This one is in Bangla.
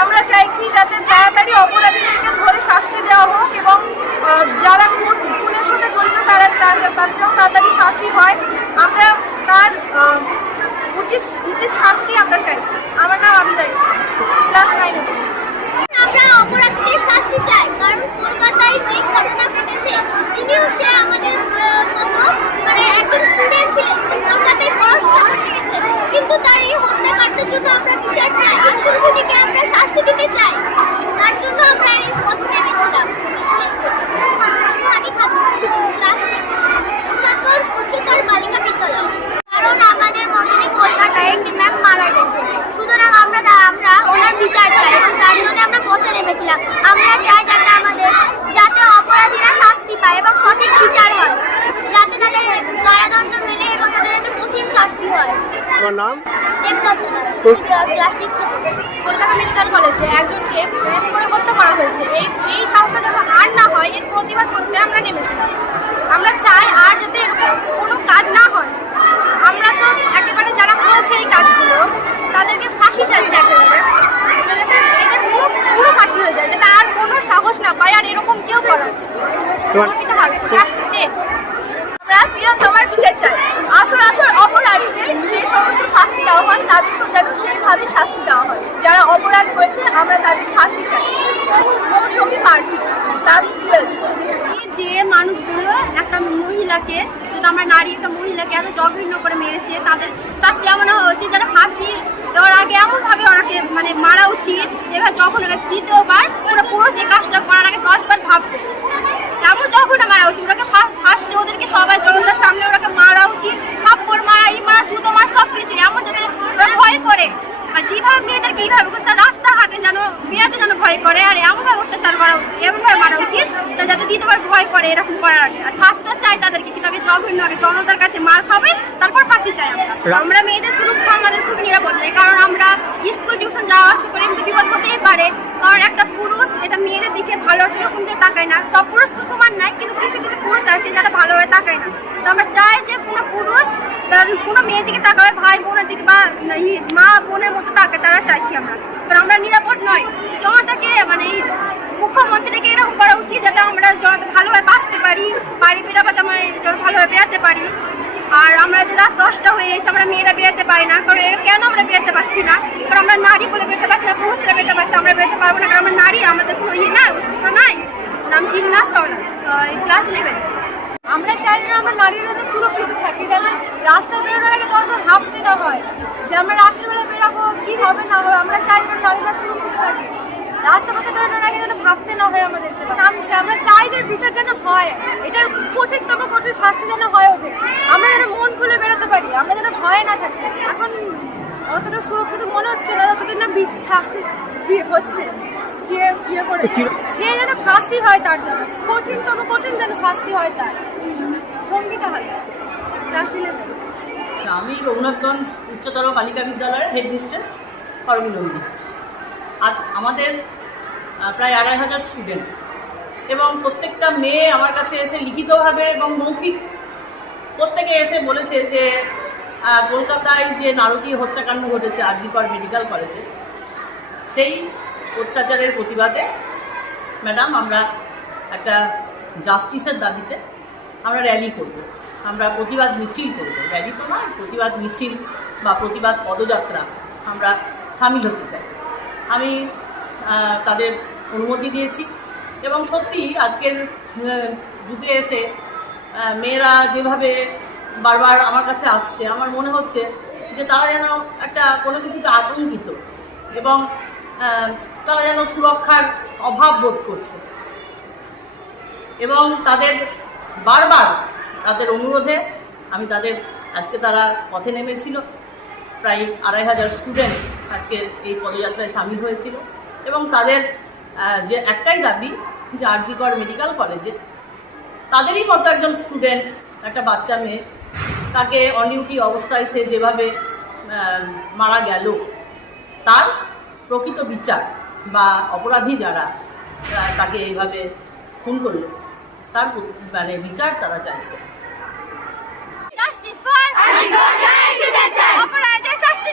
আমরা চাইছি যাতে তাড়াতাড়ি অপরাধীদেরকে ধরে শাস্তি দেওয়া হোক এবং আহ, যারা খুন খুনের সাথে জড়িত তারা তাদের তাদেরও তাড়াতাড়ি ফাঁসি হয় আমরা তার আহ, উচিত উচিত শাস্তি আমরা চাইছি আমার নাম আবিদা ইসলাম ক্লাস নাইনে পড়ি। আমরা অপরাধীদের শাস্তি চাই কারণ কলকাতায় যে ঘটনা ঘটেছে তিনিও সে আমাদের আহ, মতো মানে একজন স্টুডেন্ট ছিলেন সে কলকাতায় পড়াশোনা করতে গেছিলেন কিন্তু তার এই হত্যাকাণ্ডের জন্য আমরা বিচার চাই। আসল খুনিকে আমরা শাস্তি দিতে চাই। তার জন্য আমরা এই পথে নেমেছিলাম উচ্চতর বালিকা বিদ্যালয়। কারণ আমাদের মতনই কলকাতায় একটি ম্যাম মারা গেছে সুতরাং আমরা আমরা ওনার বিচার চাই এবং তার জন্য আমরা পথে নেমেছিলাম। আমরা চাই আমাদের যাতে অপরাধীরা শাস্তি পায় এবং সঠিক বিচার হয়। যাতে তাদের কারাদণ্ড মেলে এবং তাদের যাতে শাস্তি হয়। নাম? কলকাতা মেডিকেল কলেজে একজনকে রেপ করে হয়েছে। এই এই সাহসটা যেন আর না হয়, এর প্রতিবাদ করতে আমরা নেমেছিলাম। আমরা চাই আর যাতে কোনো কাজ না হয়, আমরা তো একেবারে যারা করেছে এই কাজগুলো, তাদেরকে ফাঁসি চাইছি একেবারে। পুরো ফাঁসি হয়ে যায়, যাতে আর কোনো সাহস না পায় আর এরকম কেউ করে তোমার- প্রতিটা হবে Just ten। আমরা তিরোত্তমার বিচার চাই আসল আসল অপরাধীদের যে সমস্ত শাস্তি দেওয়া হয় তাদেরকেও যেন সেইভাবে শাস্তি দেওয়া হয় যারা অপরাধ করেছে আমরা তাদের ফাঁসি চাই যে মানুষগুলো, একটা মহিলাকে আমরা নারী, একটা মহিলাকে এত জঘন্য করে মেরেছে, তাদের শাস্তি এমন হওয়া উচিত যারা ফাঁসি দেওয়ার আগে এমনভাবে ওনাকে মানে মারা উচিত, যেভাবে যখন দ্বিতীয়বার পুরো পুরুষ এই কাজটা করার আগে দশবার ভাববে। এমন যখন মারা উচিত ওটাকে ফার্স্টে ওদেরকে সবাই জনতার সামনে ওটাকে মারা উচিত, থাপ্পড় মারা এই মারা জুতো মারা সব কিছু এমন যাতে ওরা ভয় করে। আর যেভাবে মেয়েদেরকে এইভাবে যেন মেয়েদের যেন ভয় করে আর এমনভাবে অত্যাচার করা এমনভাবে মারা উচিত তা যাতে দ্বিতীয়বার ভয় করে এরকম করার আগে আর ফার্স্টটা চাই তাদেরকে কিন্তু আগে জঘন্য আগে জনতার কাছে মার খাবে তারপর ফাঁসি চাই আমরা। আমরা মেয়েদের সুরক্ষা আমাদের খুবই নিরাপদ নেই কারণ আমরা স্কুল টিউশন যাওয়া আসা করে বিপদ হতেই পারে। কারণ একটা দিকে ভালো কিন্তু তাকায় না। সব পুরুষ তো সমান নাই, কিন্তু কিছু কিছু পুরুষ আছে যারা ভালোভাবে তাকায় না। তো আমরা চাই যে কোনো পুরুষ কোনো মেয়ের দিকে তাকাবে, ভাই বোনের দিকে বা মা বোনের মতো তাকায়, তারা চাইছি আমরা। কারণ আমরা নিরাপদ নয় জনতাকে মানে মুখ্যমন্ত্রীকে এরকম করা উচিত যাতে আমরা জনতা ভালোভাবে বাঁচতে পারি, বাড়ি বেরাবাতে আমরা ভালোভাবে বেরাতে পারি। আর আমরা যে রাত দশটা হয়ে গেছে, আমরা মেয়েরা বেরোতে পারি না। কারণ এর কেন আমরা বেরোতে পারছি না? কারণ আমরা নারী বলে বেরোতে পারছি না পুরুষরা বেরোতে পারছি আমরা বেরোতে পারব না। কারণ আমরা নারী, আমাদের কোনো ইয়ে নাই অস্তিত্ব নাই। নাম জিন্না সওনা ক্লাস ইলেভেন আমরা চাই যেন আমরা নারীরা যেন সুরক্ষিত থাকি, যেন রাস্তায় বেরোনোর আগে দশজন ভাবতে না হয়, যে আমরা রাত্রিবেলা বেরোবো, কি হবে না হবে, আমরা চাই যেন নারীরা সুরক্ষিত থাকে। রাস্তা পথে বেরোনোর আগে যেন ভাবতে না হয় আমাদেরকে। কারণ আমি চাই- আমরা যে বিচার যেন হয় এটার কঠিনতম কঠিন শাস্তি যেন হয় ওকে আমরা যেন মন খুলে বেরোতে পারি আমরা যেন ভয়ে না থাকি। এখন অতটা সুরক্ষিত মনে হচ্ছে না যতদিন না শাস্তি হচ্ছে যে ইয়ে করে সে যেন ফাঁসি হয় তার জন্য কঠিনতম কঠিন যেন শাস্তি হয় তার। সঙ্গীতা হয়। শাস্তি আচ্ছা, আমি রঘুনাথগঞ্জ উচ্চতর বালিকা বিদ্যালয়ের হেড মিস্ট্রেস নন্দী। আজ আমাদের প্রায় আড়াই হাজার স্টুডেন্ট এবং প্রত্যেকটা মেয়ে আমার কাছে এসে লিখিতভাবে এবং মৌখিক প্রত্যেকে এসে বলেছে যে কলকাতায় যে নারকীয় হত্যাকাণ্ড ঘটেছে, আরজিকর মেডিকেল কলেজে, সেই অত্যাচারের প্রতিবাদে, ম্যাডাম, আমরা একটা জাস্টিসের দাবিতে আমরা র্যালি করব। আমরা প্রতিবাদ মিছিল করব। র্যালি তো নয়, প্রতিবাদ মিছিল বা প্রতিবাদ পদযাত্রা আমরা সামিল হতে চাই। আমি তাদের অনুমতি দিয়েছি। এবং সত্যি আজকের যুগে এসে মেয়েরা যেভাবে বারবার আমার কাছে আসছে, আমার মনে হচ্ছে যে তারা যেন একটা কোনো কিছুতে আতঙ্কিত এবং তারা যেন সুরক্ষার অভাব বোধ করছে। এবং তাদের বারবার তাদের অনুরোধে আমি তাদের, আজকে তারা পথে নেমেছিল। প্রায় আড়াই হাজার স্টুডেন্ট আজকে এই পদযাত্রায় সামিল হয়েছিল। এবং তাদের যে একটাই দাবি যে আরজিকর মেডিকেল কলেজে। তাদেরই মতো একজন স্টুডেন্ট, একটা বাচ্চা মেয়ে, তাকে অন ডিউটি অবস্থায় সে যেভাবে মারা গেল, তার প্রকৃত বিচার বা অপরাধী যারা তাকে এইভাবে খুন করল, তার মানে বিচার তারা চাইছে জাস্টিস ফর অপরাধীদের শাস্তি